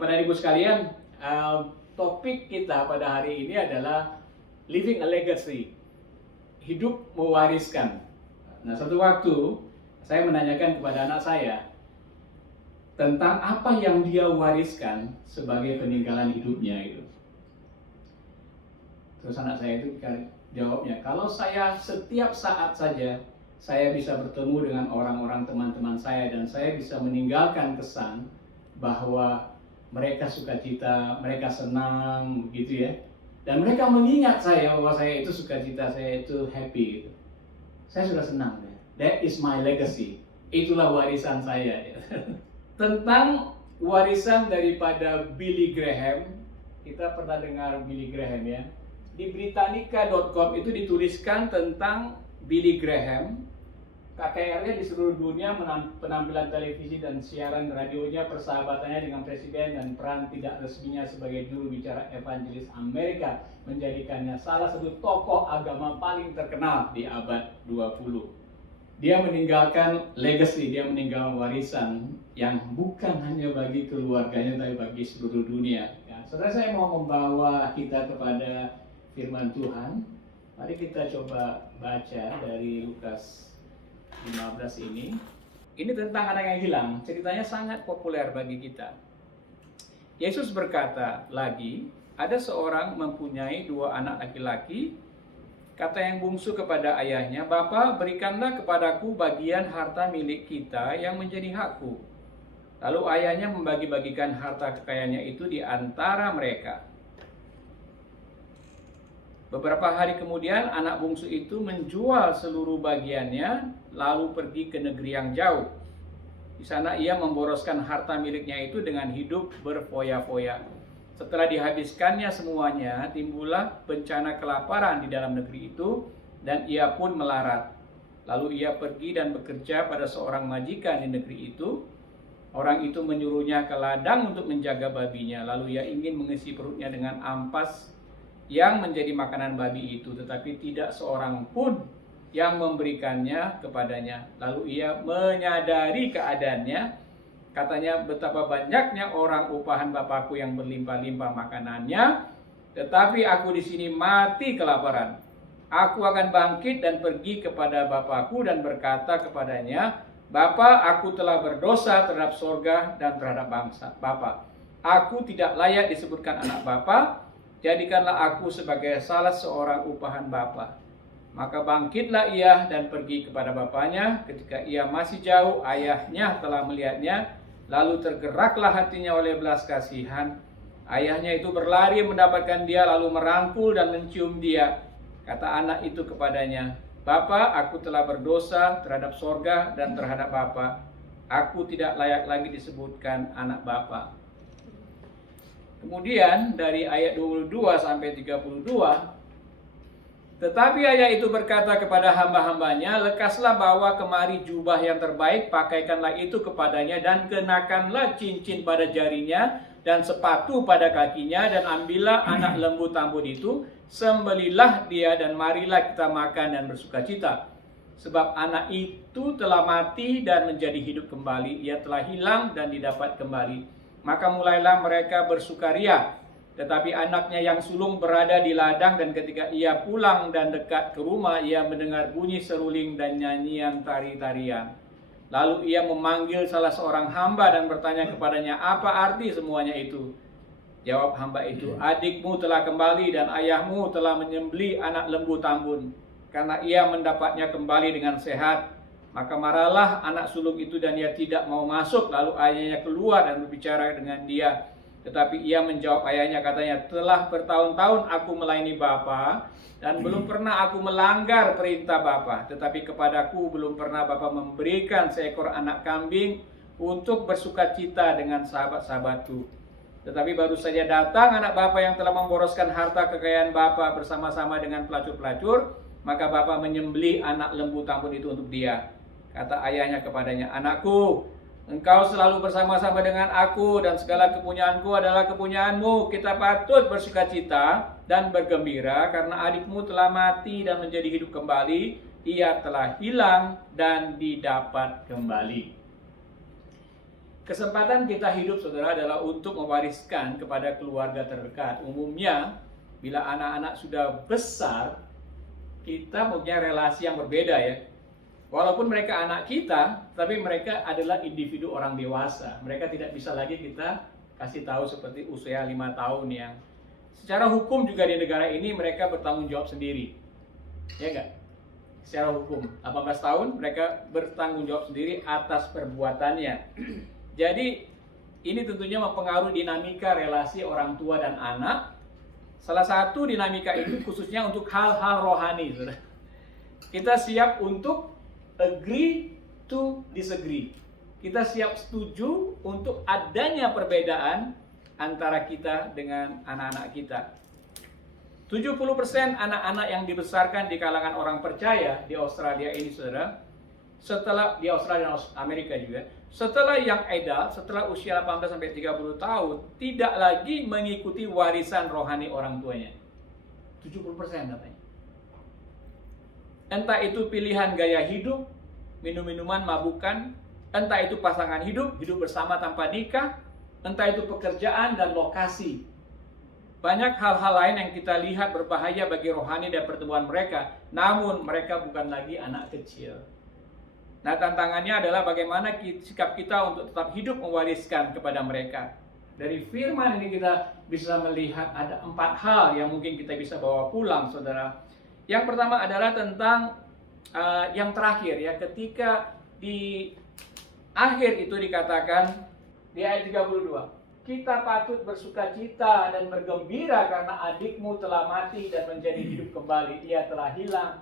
Bapak dan Ibu sekalian, topik kita pada hari ini adalah living a legacy, hidup mewariskan. Nah, suatu waktu saya menanyakan kepada anak saya tentang apa yang dia wariskan sebagai peninggalan hidupnya itu. Terus anak saya itu jawabnya, kalau saya setiap saat saja saya bisa bertemu dengan orang-orang teman-teman saya dan saya bisa meninggalkan kesan bahwa mereka sukacita, mereka senang, begitu ya. Dan mereka mengingat saya bahwa saya itu sukacita, saya itu happy gitu. Saya sudah senang ya. That is my legacy. Itulah warisan saya. Tentang warisan daripada Billy Graham, kita pernah dengar Billy Graham ya. Di Britannica.com itu dituliskan tentang Billy Graham. KKR-nya di seluruh dunia, penampilan televisi dan siaran radionya, persahabatannya dengan presiden, dan peran tidak resminya sebagai juru bicara evangelis Amerika menjadikannya salah satu tokoh agama paling terkenal di abad 20. Dia meninggalkan legacy, dia meninggalkan warisan yang bukan hanya bagi keluarganya tapi bagi seluruh dunia. Ya, saudara, saya mau membawa kita kepada firman Tuhan. Mari kita coba baca dari Lukas 15 ini. Ini tentang anak yang hilang. Ceritanya sangat populer bagi kita. Yesus berkata lagi, ada seorang mempunyai 2 anak laki-laki. Kata yang bungsu kepada ayahnya, "Bapa, berikanlah kepadaku bagian harta milik kita yang menjadi hakku." Lalu ayahnya membagi-bagikan harta kekayaannya itu di antara mereka. Beberapa hari kemudian anak bungsu itu menjual seluruh bagiannya, lalu pergi ke negeri yang jauh. Di sana ia memboroskan harta miliknya itu dengan hidup berfoya-foya. Setelah dihabiskannya semuanya, timbullah bencana kelaparan di dalam negeri itu, dan ia pun melarat. Lalu ia pergi dan bekerja pada seorang majikan di negeri itu. Orang itu menyuruhnya ke ladang untuk menjaga babinya, lalu ia ingin mengisi perutnya dengan ampas yang menjadi makanan babi itu, tetapi tidak seorang pun yang memberikannya kepadanya. Lalu ia menyadari keadaannya, katanya, betapa banyaknya orang upahan Bapakku yang berlimpah-limpah makanannya, tetapi aku di sini mati kelaparan. Aku akan bangkit dan pergi kepada Bapakku dan berkata kepadanya, Bapa, aku telah berdosa terhadap sorga dan terhadap bangsa Bapa. Aku tidak layak disebutkan anak Bapa. Jadikanlah aku sebagai salah seorang upahan Bapa. Maka bangkitlah ia dan pergi kepada bapaknya. Ketika ia masih jauh, ayahnya telah melihatnya. Lalu tergeraklah hatinya oleh belas kasihan. Ayahnya itu berlari mendapatkan dia, lalu merangkul dan mencium dia. Kata anak itu kepadanya, Bapa, aku telah berdosa terhadap sorga dan terhadap Bapa. Aku tidak layak lagi disebutkan anak Bapa. Kemudian dari ayat 22 sampai 32, tetapi ayah itu berkata kepada hamba-hambanya, lekaslah bawa kemari jubah yang terbaik, pakaikanlah itu kepadanya, dan kenakanlah cincin pada jarinya dan sepatu pada kakinya, dan ambillah anak lembu tambun itu, sembelilah dia, dan marilah kita makan dan bersukacita. Sebab anak itu telah mati dan menjadi hidup kembali, ia telah hilang dan didapat kembali. Maka mulailah mereka bersukaria. Tetapi anaknya yang sulung berada di ladang, dan ketika ia pulang dan dekat ke rumah, ia mendengar bunyi seruling dan nyanyian tari-tarian. Lalu ia memanggil salah seorang hamba dan bertanya kepadanya, apa arti semuanya itu? Jawab hamba itu, adikmu telah kembali dan ayahmu telah menyembelih anak lembu tambun, karena ia mendapatnya kembali dengan sehat. Maka marahlah anak sulung itu dan ia tidak mau masuk. Lalu ayahnya keluar dan berbicara dengan dia. Tetapi ia menjawab ayahnya, katanya, telah bertahun-tahun aku melayani Bapa dan belum pernah aku melanggar perintah Bapa. Tetapi kepadaku belum pernah Bapa memberikan seekor anak kambing untuk bersukacita dengan sahabat-sahabatku. Tetapi baru saja datang anak Bapa yang telah memboroskan harta kekayaan Bapa bersama-sama dengan pelacur-pelacur. Maka Bapa menyembelih anak lembu tambun itu untuk dia. Kata ayahnya kepadanya, anakku, engkau selalu bersama-sama dengan aku dan segala kepunyaanku adalah kepunyaanmu. Kita patut bersukacita dan bergembira karena adikmu telah mati dan menjadi hidup kembali. Ia telah hilang dan didapat kembali. Kesempatan kita hidup, saudara, adalah untuk mewariskan kepada keluarga terdekat. Umumnya, bila anak-anak sudah besar, kita punya relasi yang berbeda ya. Walaupun mereka anak kita, tapi mereka adalah individu orang dewasa. Mereka tidak bisa lagi kita kasih tahu seperti usia 5 tahun yang secara hukum juga di negara ini mereka bertanggung jawab sendiri. Ya enggak? Secara hukum, 18 tahun mereka bertanggung jawab sendiri atas perbuatannya. Jadi ini tentunya mempengaruhi dinamika relasi orang tua dan anak. Salah satu dinamika itu khususnya untuk hal-hal rohani. Kita siap untuk agree to disagree. Kita siap setuju untuk adanya perbedaan antara kita dengan anak-anak kita. 70% anak-anak yang dibesarkan di kalangan orang percaya di Australia ini, saudara, setelah di Australia dan Amerika juga, setelah yang adult, setelah usia 18 sampai 30 tahun, tidak lagi mengikuti warisan rohani orang tuanya. 70% katanya. Entah itu pilihan gaya hidup, minum-minuman, mabukan, entah itu pasangan hidup, hidup bersama tanpa nikah, entah itu pekerjaan dan lokasi. Banyak hal-hal lain yang kita lihat berbahaya bagi rohani dan pertumbuhan mereka, namun mereka bukan lagi anak kecil. Nah, tantangannya adalah bagaimana sikap kita untuk tetap hidup mewariskan kepada mereka. Dari firman ini kita bisa melihat ada 4 hal yang mungkin kita bisa bawa pulang, saudara. Yang pertama adalah tentang yang terakhir ya, ketika di akhir itu dikatakan di ayat 32, kita patut bersukacita dan bergembira karena adikmu telah mati dan menjadi hidup kembali. Ia telah hilang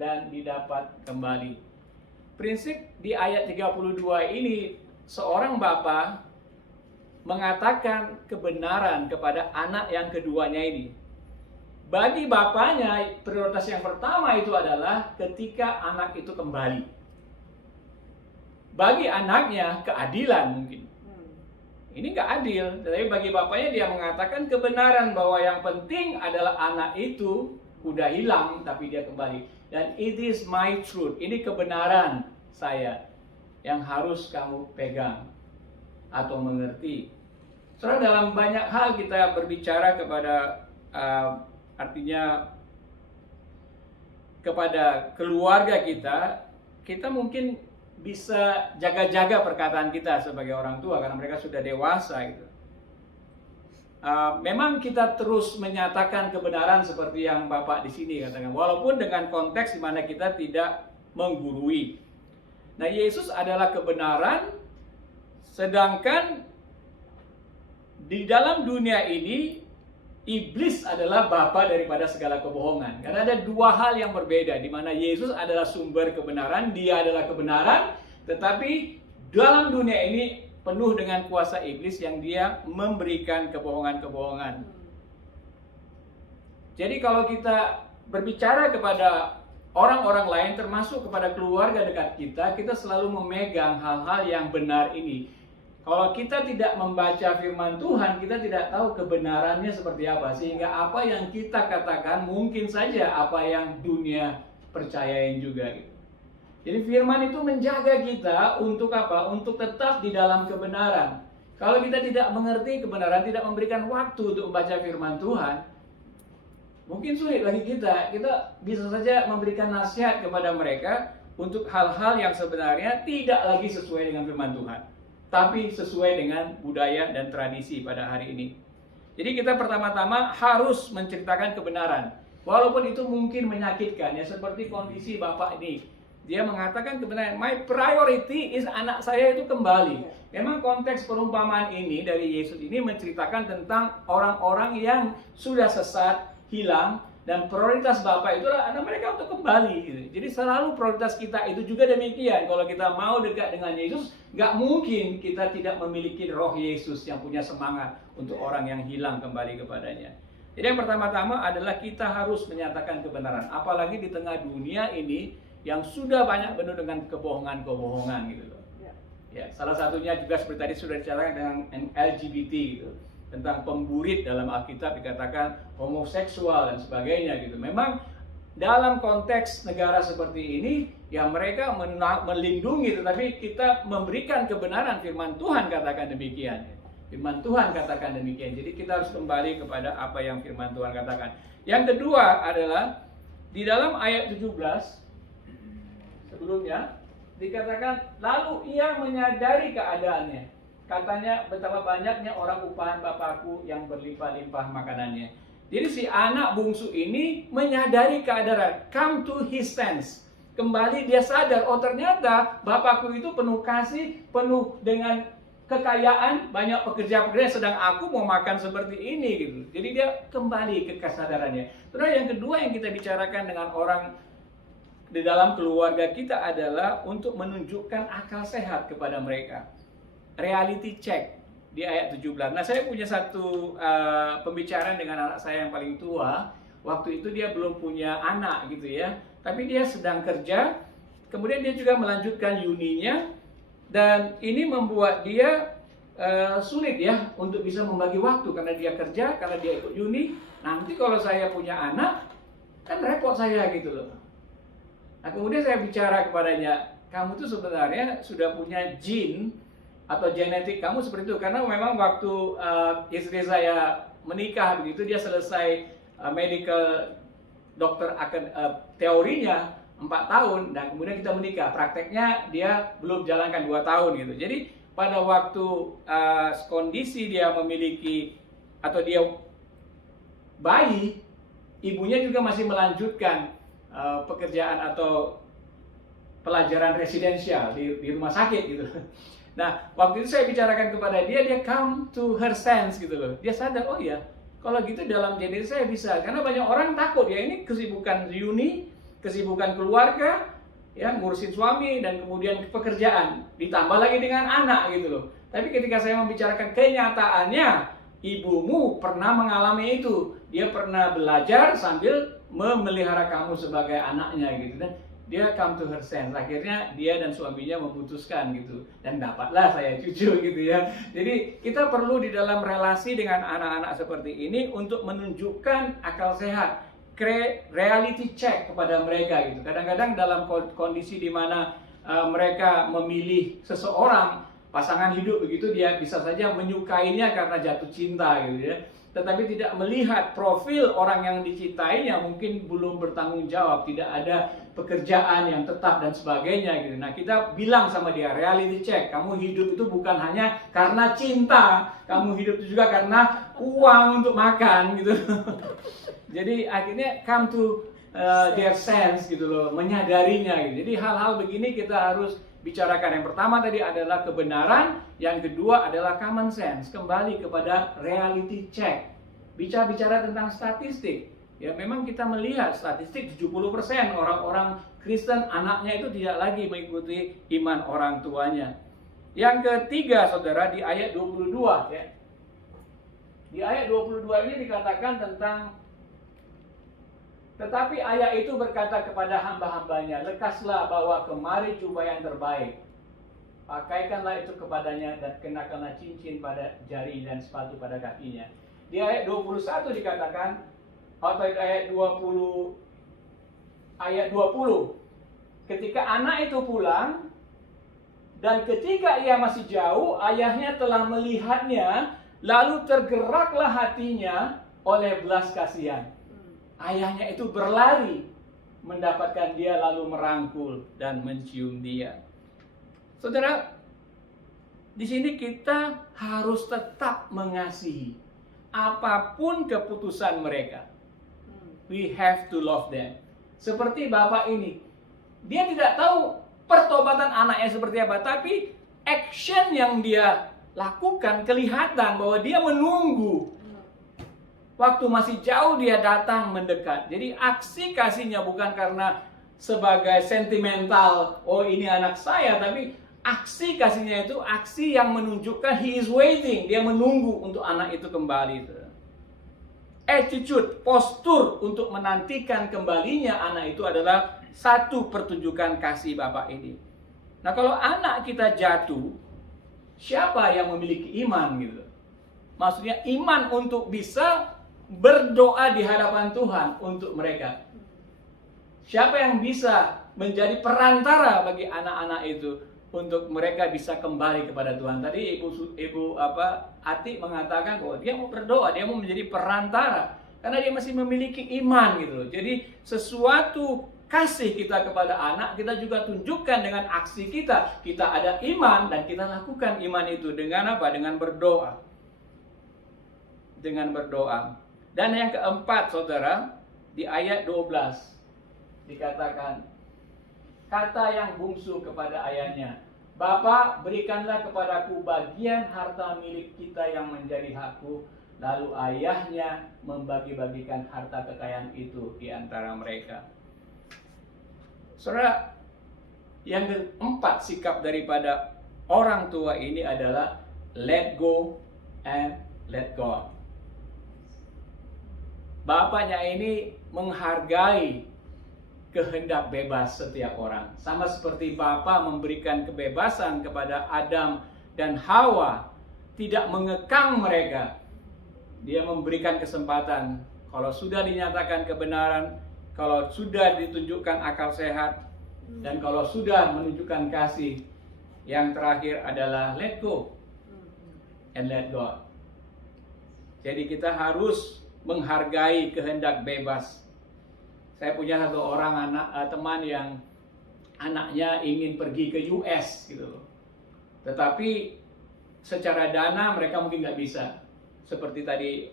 dan didapat kembali. Prinsip di ayat 32 ini, seorang bapa mengatakan kebenaran kepada anak yang keduanya ini. Bagi bapaknya, prioritas yang pertama itu adalah ketika anak itu kembali. Bagi anaknya, keadilan mungkin. Ini nggak adil, tapi bagi bapaknya dia mengatakan kebenaran bahwa yang penting adalah anak itu udah hilang tapi dia kembali. Dan it is my truth, ini kebenaran saya yang harus kamu pegang atau mengerti. Soalnya dalam banyak hal kita berbicara kepada artinya kepada keluarga kita, kita mungkin bisa jaga-jaga perkataan kita sebagai orang tua karena mereka sudah dewasa gitu. Memang kita terus menyatakan kebenaran seperti yang Bapak di sini katakan, walaupun dengan konteks di mana kita tidak menggurui. Nah, Yesus adalah kebenaran, sedangkan di dalam dunia ini iblis adalah bapa daripada segala kebohongan. Karena ada 2 hal yang berbeda, di mana Yesus adalah sumber kebenaran, dia adalah kebenaran, tetapi dalam dunia ini penuh dengan kuasa iblis yang dia memberikan kebohongan-kebohongan. Jadi kalau kita berbicara kepada orang-orang lain, termasuk kepada keluarga dekat kita, kita selalu memegang hal-hal yang benar ini. Kalau kita tidak membaca firman Tuhan, kita tidak tahu kebenarannya seperti apa. Sehingga apa yang kita katakan mungkin saja apa yang dunia percayain juga gitu. Jadi firman itu menjaga kita untuk apa? Untuk tetap di dalam kebenaran. Kalau kita tidak mengerti kebenaran, tidak memberikan waktu untuk membaca firman Tuhan, mungkin sulit bagi kita. Kita bisa saja memberikan nasihat kepada mereka untuk hal-hal yang sebenarnya tidak lagi sesuai dengan firman Tuhan, tapi sesuai dengan budaya dan tradisi pada hari ini. Jadi kita pertama-tama harus menceritakan kebenaran. Walaupun itu mungkin menyakitkan, ya seperti kondisi Bapak ini. Dia mengatakan kebenaran, my priority is anak saya itu kembali. Memang konteks perumpamaan ini dari Yesus ini menceritakan tentang orang-orang yang sudah sesat, hilang, dan prioritas Bapak itu adalah anak mereka untuk kembali. Gitu. Jadi selalu prioritas kita itu juga demikian. Kalau kita mau dekat dengan Yesus, nggak mungkin kita tidak memiliki roh Yesus yang punya semangat untuk orang yang hilang kembali kepadanya. Jadi yang pertama-tama adalah kita harus menyatakan kebenaran. Apalagi di tengah dunia ini yang sudah banyak penuh dengan kebohongan-kebohongan gitu loh. Ya, salah satunya juga seperti tadi sudah diceritakan dengan LGBT gitu. Tentang pemburit dalam Alkitab dikatakan homoseksual dan sebagainya gitu. Memang dalam konteks negara seperti ini Ya mereka melindungi, tetapi kita memberikan kebenaran firman Tuhan katakan demikian. Firman Tuhan katakan demikian. Jadi kita harus kembali kepada apa yang firman Tuhan katakan. Yang kedua adalah di dalam ayat 17 sebelumnya dikatakan lalu ia menyadari keadaannya. Katanya betapa banyaknya orang upahan Bapakku yang berlimpah-limpah makanannya. Jadi si anak bungsu ini menyadari keadaan, come to his sense. Kembali dia sadar, oh ternyata Bapakku itu penuh kasih, penuh dengan kekayaan, banyak pekerja-pekerja, sedang aku mau makan seperti ini gitu. Jadi dia kembali ke kesadarannya. Terus yang kedua yang kita bicarakan dengan orang di dalam keluarga kita adalah untuk menunjukkan akal sehat kepada mereka. Reality check di ayat 17. Nah, saya punya satu pembicaraan dengan anak saya yang paling tua. Waktu itu dia belum punya anak gitu ya. Tapi dia sedang kerja, kemudian dia juga melanjutkan uninya, dan ini membuat dia sulit ya untuk bisa membagi waktu karena dia kerja, karena dia ikut uni. Nanti kalau saya punya anak, kan repot saya gitu loh. Nah kemudian saya bicara kepadanya, kamu tuh sebenarnya sudah punya gene atau genetik kamu seperti itu, karena memang waktu istri saya menikah begitu, dia selesai medical dokter akan teorinya 4 tahun dan kemudian kita menikah. Prakteknya dia belum jalankan 2 tahun gitu. Jadi pada waktu kondisi dia memiliki atau dia bayi, ibunya juga masih melanjutkan pekerjaan atau pelajaran residensial di rumah sakit gitu. Nah, waktu itu saya bicarakan kepada dia, dia come to her sense gitu loh. Dia sadar, oh ya, kalau gitu dalam diri saya bisa. Karena banyak orang takut ya, ini kesibukan uni, kesibukan keluarga, ya ngurusin suami dan kemudian pekerjaan, ditambah lagi dengan anak gitu loh. Tapi ketika saya membicarakan kenyataannya, ibumu pernah mengalami itu. Dia pernah belajar sambil memelihara kamu sebagai anaknya gitu. Dan dia come to her sense. Akhirnya dia dan suaminya memutuskan gitu. Dan dapatlah saya cucu gitu ya. Jadi kita perlu di dalam relasi dengan anak-anak seperti ini untuk menunjukkan akal sehat, reality check kepada mereka gitu. Kadang-kadang dalam kondisi di mana mereka memilih seseorang, pasangan hidup begitu, dia bisa saja menyukainya karena jatuh cinta gitu ya. Tetapi tidak melihat profil orang yang dicintainya, mungkin belum bertanggung jawab, tidak ada pekerjaan yang tetap dan sebagainya gitu. Nah kita bilang sama dia, reality check, kamu hidup itu bukan hanya karena cinta, kamu hidup itu juga karena uang untuk makan gitu. Jadi akhirnya come to their sense gitu loh, menyadarinya gitu. Jadi hal-hal begini kita harus bicarakan. Yang pertama tadi adalah kebenaran, yang kedua adalah common sense, kembali kepada reality check. Bicara tentang statistik, ya memang kita melihat statistik 70% orang-orang Kristen anaknya itu tidak lagi mengikuti iman orang tuanya. Yang ketiga saudara, di ayat 22 ya. Di ayat 22 ini dikatakan tentang, tetapi ayah itu berkata kepada hamba-hambanya, lekaslah bawa kemari jubah yang terbaik. Pakaikanlah itu kepadanya dan kenakanlah cincin pada jari dan sepatu pada kakinya. Di ayat 21 dikatakan, atau ayat 20, ketika anak itu pulang dan ketika ia masih jauh, ayahnya telah melihatnya, lalu tergeraklah hatinya oleh belas kasihan. Ayahnya itu berlari mendapatkan dia, lalu merangkul dan mencium dia. Saudara, di sini kita harus tetap mengasihi apapun keputusan mereka. We have to love them. Seperti bapak ini, dia tidak tahu pertobatan anaknya seperti apa, tapi action yang dia lakukan kelihatan bahwa dia menunggu. Waktu masih jauh dia datang mendekat. Jadi aksi kasihnya bukan karena sebagai sentimental, oh ini anak saya, tapi aksi kasihnya itu aksi yang menunjukkan he is waiting, dia menunggu untuk anak itu kembali. Attitude, postur untuk menantikan kembalinya anak itu adalah satu pertunjukan kasih bapak ini. Nah kalau anak kita jatuh, siapa yang memiliki iman gitu? Maksudnya iman untuk bisa berdoa di hadapan Tuhan untuk mereka. Siapa yang bisa menjadi perantara bagi anak-anak itu untuk mereka bisa kembali kepada Tuhan. Tadi Ibu Ati mengatakan bahwa dia mau berdoa, dia mau menjadi perantara karena dia masih memiliki iman gitu loh. Jadi sesuatu kasih kita kepada anak kita juga tunjukkan dengan aksi kita. Kita ada iman dan kita lakukan iman itu dengan apa? Dengan berdoa. Dengan berdoa. Dan yang keempat, saudara, di ayat 12 dikatakan, kata yang bungsu kepada ayahnya, Bapa, berikanlah kepadaku bagian harta milik kita yang menjadi hakku. Lalu ayahnya membagi-bagikan harta kekayaan itu di antara mereka. Saudara, yang keempat sikap daripada orang tua ini adalah let go and let God. Bapaknya ini menghargai kehendak bebas setiap orang. Sama seperti Bapa memberikan kebebasan kepada Adam dan Hawa, tidak mengekang mereka. Dia memberikan kesempatan. Kalau sudah dinyatakan kebenaran, kalau sudah ditunjukkan akal sehat, dan kalau sudah menunjukkan kasih, yang terakhir adalah let go and let God. Jadi kita harus menghargai kehendak bebas. Saya punya satu orang teman yang anaknya ingin pergi ke US gitu loh. Tetapi secara dana mereka mungkin nggak bisa. Seperti tadi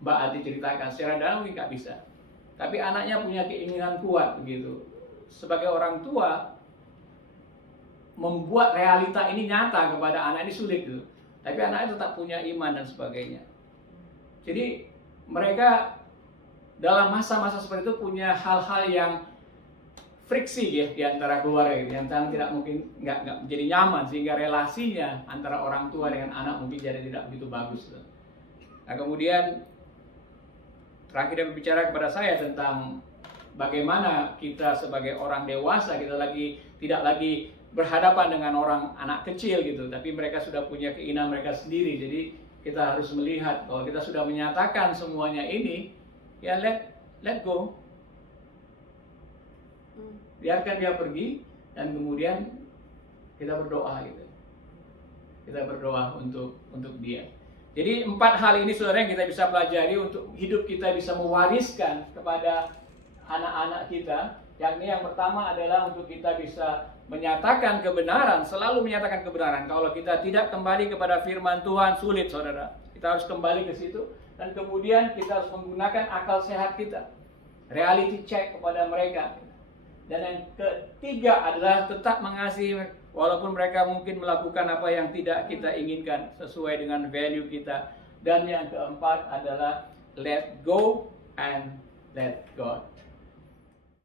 Mbak Ati ceritakan, secara dana mungkin nggak bisa. Tapi anaknya punya keinginan kuat begitu. Sebagai orang tua, membuat realita ini nyata kepada anak ini sulit gitu. Tapi anaknya tetap punya iman dan sebagainya. Jadi mereka dalam masa-masa seperti itu punya hal-hal yang friksi ya di antara keluarga yang tidak mungkin nggak menjadi nyaman, sehingga relasinya antara orang tua dengan anak mungkin jadi tidak begitu bagus. Nah kemudian terakhir dia berbicara kepada saya tentang bagaimana kita sebagai orang dewasa, kita tidak lagi berhadapan dengan orang anak kecil gitu, tapi mereka sudah punya keinginan mereka sendiri. Jadi kita harus melihat bahwa kita sudah menyatakan semuanya ini, ya let go. Biarkan dia pergi dan kemudian kita berdoa gitu. Kita berdoa untuk dia. Jadi 4 hal ini saudara yang kita bisa pelajari untuk hidup kita bisa mewariskan kepada anak-anak kita. Yakni yang pertama adalah untuk kita bisa menyatakan kebenaran, selalu menyatakan kebenaran. Kalau kita tidak kembali kepada firman Tuhan, sulit saudara. Kita harus kembali ke situ. Dan kemudian kita harus menggunakan akal sehat kita. Reality check kepada mereka. Dan yang ketiga adalah tetap mengasihi, walaupun mereka mungkin melakukan apa yang tidak kita inginkan sesuai dengan value kita. Dan yang keempat adalah let go and let God.